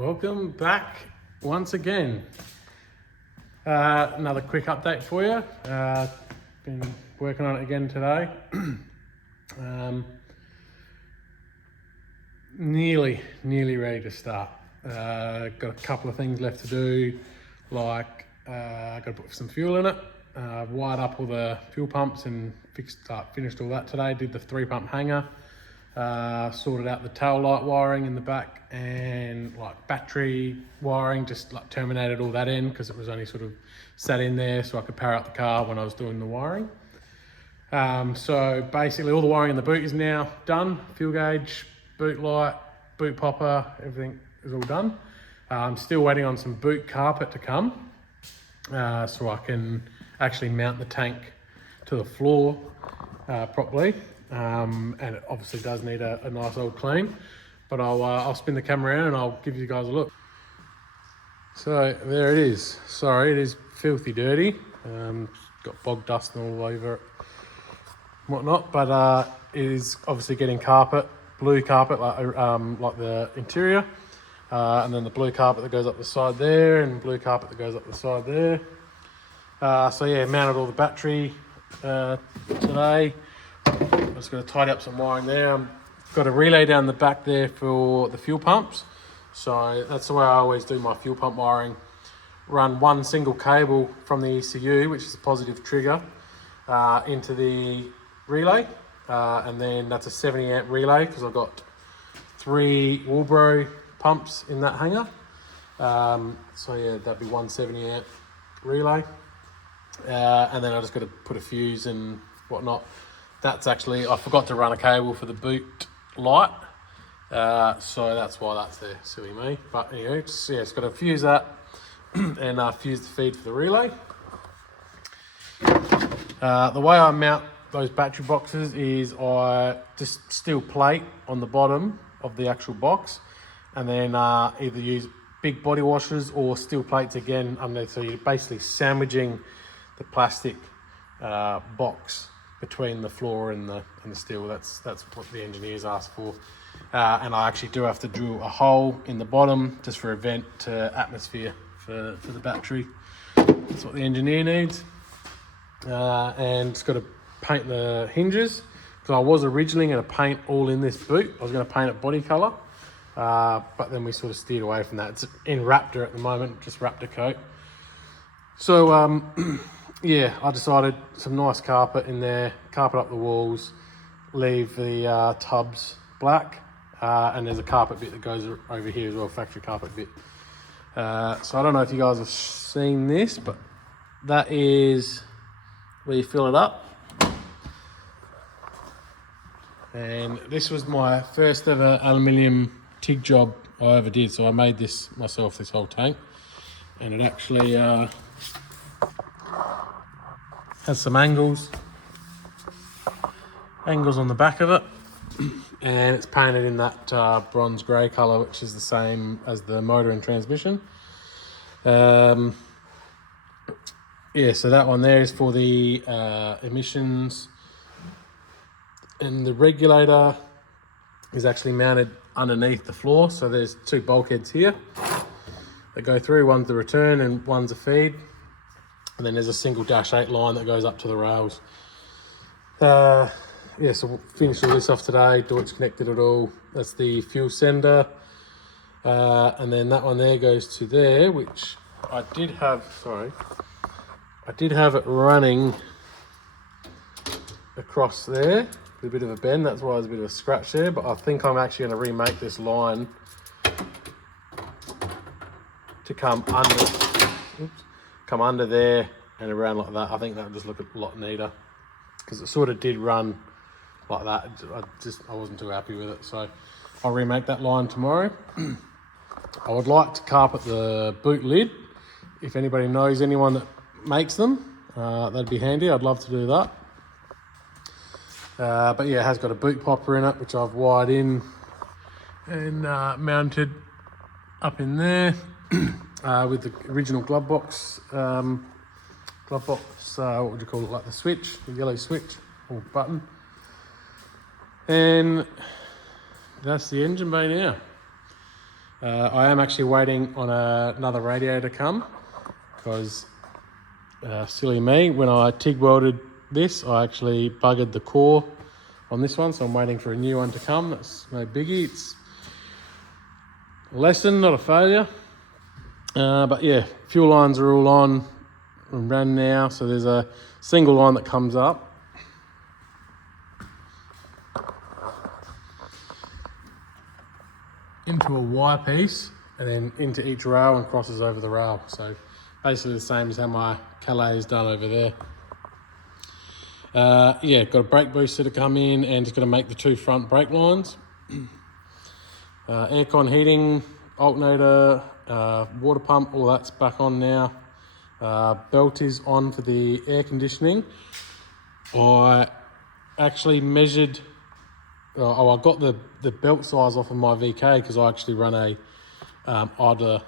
Welcome back once again. Another quick update for you. Been working on it again today. Nearly ready to start. Got a couple of things left to do, like got to put some fuel in it. Wired up all the fuel pumps and finished all that today. Did the 3-pump hanger. Sorted out the tail light wiring in the back and like battery wiring, just like terminated all that in because it was only sort of sat in there so I could power up the car when I was doing the wiring. So basically all the wiring in the boot is now done. Fuel gauge, boot light, boot popper, everything is all done. I'm still waiting on some boot carpet to come so I can actually mount the tank to the floor properly. And it obviously does need a nice old clean, but I'll spin the camera around and I'll give you guys a look. So there it is. Sorry, it is filthy dirty. Got bog dust all over it, whatnot. But it is obviously getting carpet, blue carpet, like the interior, and then the blue carpet that goes up the side there, and blue carpet that goes up the side there. So yeah, mounted all the battery today. Just going to tidy up some wiring there. Got a relay down the back there for the fuel pumps. So that's the way I always do my fuel pump wiring. Run one single cable from the ECU, which is a positive trigger, into the relay. And then that's a 70 amp relay because I've got 3 Walbro pumps in that hanger. So yeah, that'd be 170 amp relay. And then I just got to put a fuse and whatnot. That's actually, I forgot to run a cable for the boot light, so that's why that's there, silly me. But anyway, it's got to fuse that and fuse the feed for the relay. The way I mount those battery boxes is I just steel plate on the bottom of the actual box, and then either use big body washers or steel plates again underneath, so you're basically sandwiching the plastic box between the floor and the steel. That's what the engineers asked for. And I actually do have to drill a hole in the bottom just for a vent to atmosphere for the battery. That's what the engineer needs. And it's got to paint the hinges, because I was originally going to paint all in this boot. I was going to paint it body colour, but then we sort of steered away from that. It's in Raptor at the moment, just Raptor coat. So yeah, I decided some nice carpet in there, carpet up the walls, leave the tubs black, and there's a carpet bit that goes over here as well, factory carpet bit. So I don't know if you guys have seen this, but that is where you fill it up. And this was my first ever aluminium TIG job I ever did, so I made this myself, this whole tank, and it actually has some angles on the back of it, and it's painted in that bronze grey colour, which is the same as the motor and transmission. Yeah, so that one there is for the emissions, and the regulator is actually mounted underneath the floor. So there's 2 bulkheads here that go through, one's the return and one's a feed. And then there's a single -8 line that goes up to the rails. Yeah, so we'll finish all this off today. Deutsch connected it all. That's the fuel sender. And then that one there goes to there, which I did have it running across there with a bit of a bend. That's why there's a bit of a scratch there. But I think I'm actually going to remake this line to come under there and around like that. I think that would just look a lot neater, because it sort of did run like that. I wasn't too happy with it, so I'll remake that line tomorrow. I would like to carpet the boot lid. If anybody knows anyone that makes them, that'd be handy. I'd love to do that. But yeah, it has got a boot popper in it, which I've wired in and mounted up in there. With the original glove box, what would you call it, like the switch, the yellow switch or button. And that's the engine bay now. I am actually waiting on another radiator to come because silly me, when I TIG welded this, I actually buggered the core on this one, so I'm waiting for a new one to come. That's no biggie. It's a lesson, not a failure. But yeah, fuel lines are all on and ran now, so there's a single line that comes up. Into a Y piece and then into each rail and crosses over the rail. So basically the same as how my Calais is done over there. Yeah, got a brake booster to come in and just got to make the 2 front brake lines. Aircon heating, alternator, water pump, all that's back on now. Belt is on for the air conditioning. I actually measured, I got the belt size off of my VK because I actually run a idler,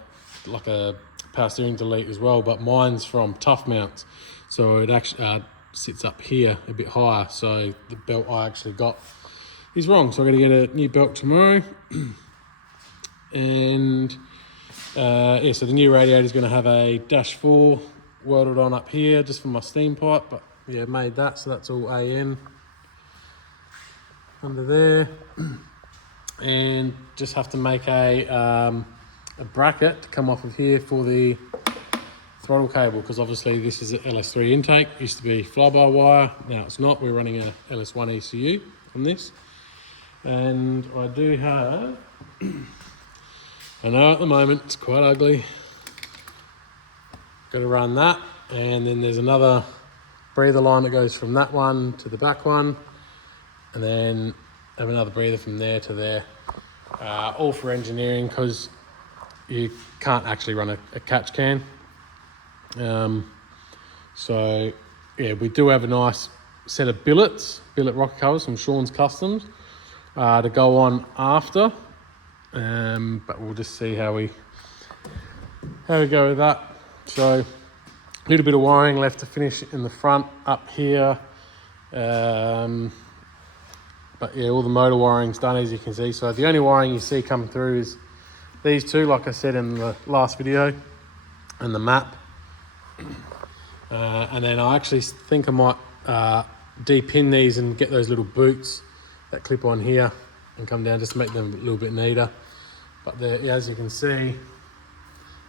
like a power steering delete as well, but mine's from Tough Mounts, so it actually sits up here a bit higher, so the belt I actually got is wrong, so I'm going to get a new belt tomorrow. And yeah, so the new radiator is going to have a -4 welded on up here just for my steam pipe, but yeah, made that, so that's all AN under there. And just have to make a bracket to come off of here for the throttle cable, because obviously this is an LS3 intake, used to be fly-by-wire, now it's not. We're running a LS1 ECU on this. And I do have, I know at the moment it's quite ugly, got to run that, and then there's another breather line that goes from that one to the back one, and then have another breather from there to there, all for engineering, because you can't actually run a catch can. So yeah, we do have a nice set of billet rocker covers from Sean's Customs to go on after, but we'll just see how we go with that. So a little bit of wiring left to finish in the front up here, but yeah, all the motor wiring's done, as you can see. So the only wiring you see coming through is these two, like I said in the last video, and the map. And then I actually think I might de-pin these and get those little boots that clip on here and come down just to make them a little bit neater. But as you can see,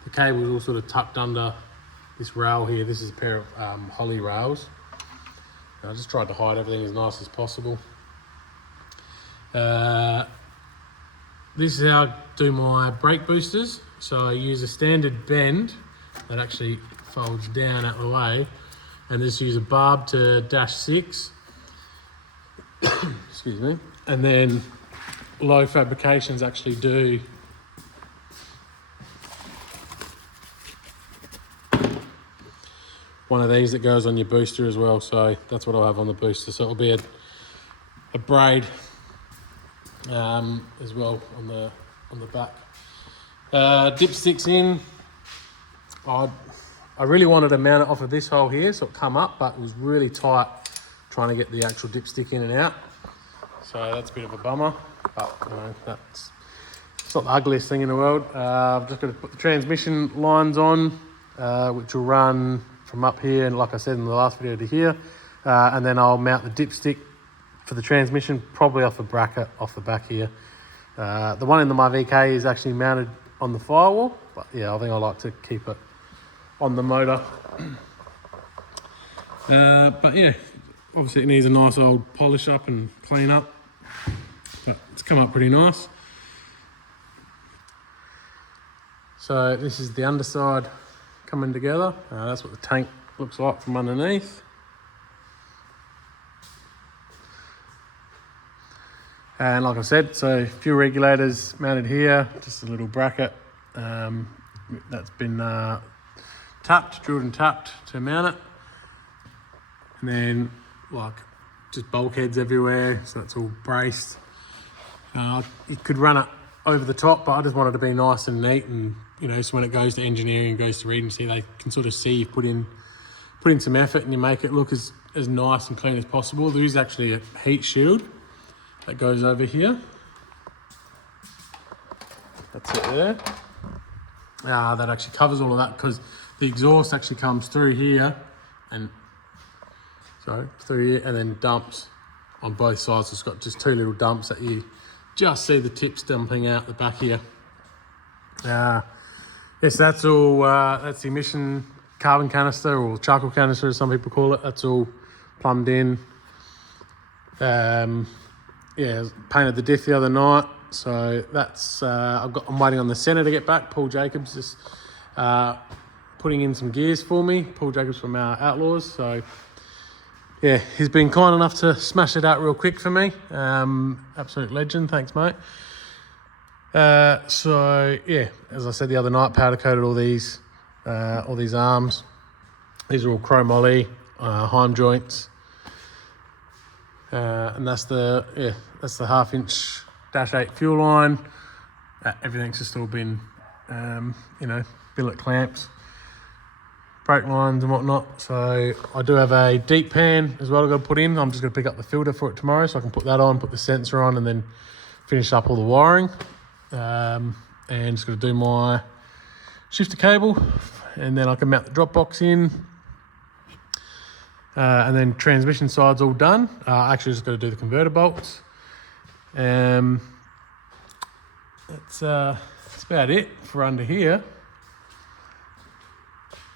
the cable is all sort of tucked under this rail here. This is a pair of Holly rails. I just tried to hide everything as nice as possible. This is how I do my brake boosters. So I use a standard bend that actually folds down out the way, and just use a barb to -6. Excuse me. And then Low Fabrications actually do one of these that goes on your booster as well, so that's what I'll have on the booster. So it'll be a braid as well on the back. Dipsticks in. I really wanted to mount it off of this hole here so it come up, but it was really tight trying to get the actual dipstick in and out. So that's a bit of a bummer, but you know, it's not the ugliest thing in the world. I've just got to put the transmission lines on, which will run from up here, and like I said in the last video, to here. And then I'll mount the dipstick for the transmission, probably off a bracket off the back here. The one in my VK is actually mounted on the firewall, but yeah, I think I like to keep it on the motor. But yeah, obviously it needs a nice old polish up and clean up, but it's come up pretty nice. So this is the underside coming together. That's what the tank looks like from underneath. And like I said, so fuel regulators mounted here, just a little bracket that's been drilled and tapped to mount it. And then like just bulkheads everywhere, so it's all braced. You could run it over the top, but I just wanted to be nice and neat, and you know, so when it goes to engineering, goes to Regency, they can sort of see you've put in some effort and you make it look as nice and clean as possible. There is actually a heat shield that goes over here. That's it there. That actually covers all of that because the exhaust actually comes through here and through here and then dumps on both sides. It's got just 2 little dumps that you just see the tips dumping out the back here. Yes, that's all. That's the emission carbon canister or charcoal canister, as some people call it. That's all plumbed in. Yeah, painted the diff the other night, so that's. I'm waiting on the centre to get back. Paul Jacobs is putting in some gears for me. Paul Jacobs from our Outlaws. So yeah, he's been kind enough to smash it out real quick for me. Absolute legend. Thanks, mate. So yeah, as I said the other night, powder coated all these arms. These are all chrome ollie, Heim joints, and that's the 1/2-inch -8 fuel line. Everything's just all been, billet clamps, brake lines and whatnot. So I do have a deep pan as well I've got to put in. I'm just going to pick up the filter for it tomorrow, so I can put that on, put the sensor on, and then finish up all the wiring. And just going to do my shifter cable, and then I can mount the drop box in, and then transmission side's all done. Actually just got to do the converter bolts. That's about it for under here.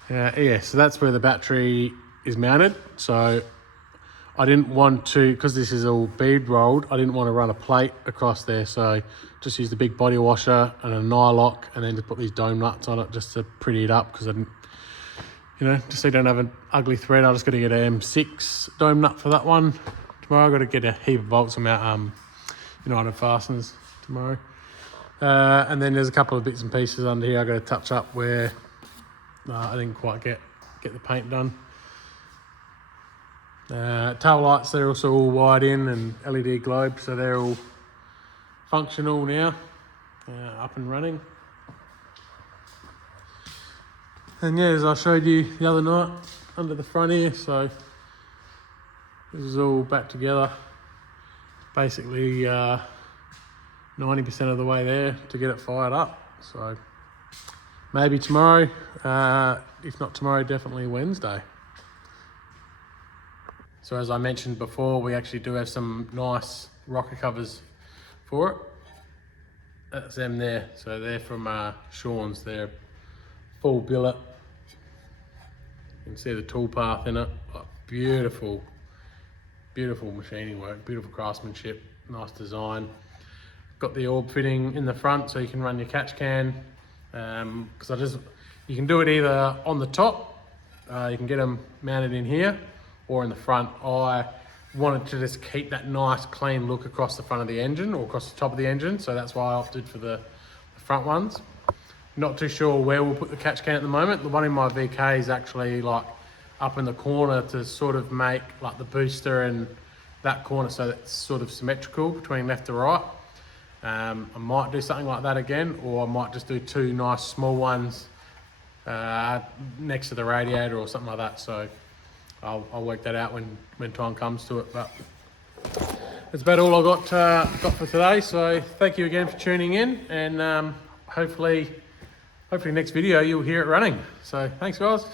Yeah, so that's where the battery is mounted. So I didn't want to, because this is all bead rolled, I didn't want to run a plate across there. So just use the big body washer and a nylock, and then just put these dome nuts on it just to pretty it up, because I didn't, just so you don't have an ugly thread. I just got to get an M6 dome nut for that one tomorrow. I've got to get a heap of bolts from our United Fasteners tomorrow. And then there's a couple of bits and pieces under here I got to touch up where I didn't quite get the paint done. Tail lights, they're also all wired in, and LED globes, so they're all functional now, up and running. And yeah, as I showed you the other night, under the front here, so this is all back together. Basically 90% of the way there to get it fired up. So maybe tomorrow, if not tomorrow, definitely Wednesday. So as I mentioned before, we actually do have some nice rocker covers for it. That's them there. So they're from Sean's. They're full billet. You can see the tool path in it. Oh, beautiful machining work, beautiful craftsmanship, nice design. Got the orb fitting in the front, so you can run your catch can. Because you can do it either on the top, you can get them mounted in here, or in the front. I wanted to just keep that nice clean look across the front of the engine, or across the top of the engine, so that's why I opted for the front ones. Not too sure where we'll put the catch can at the moment. The one in my VK is actually like up in the corner to sort of make like the booster and that corner, so that's sort of symmetrical between left to right. I might do something like that again, or I might just do 2 nice small ones next to the radiator or something like that. So I'll work that out when time comes to it. But that's about all I got for today. So thank you again for tuning in, and hopefully next video you'll hear it running. So thanks, guys.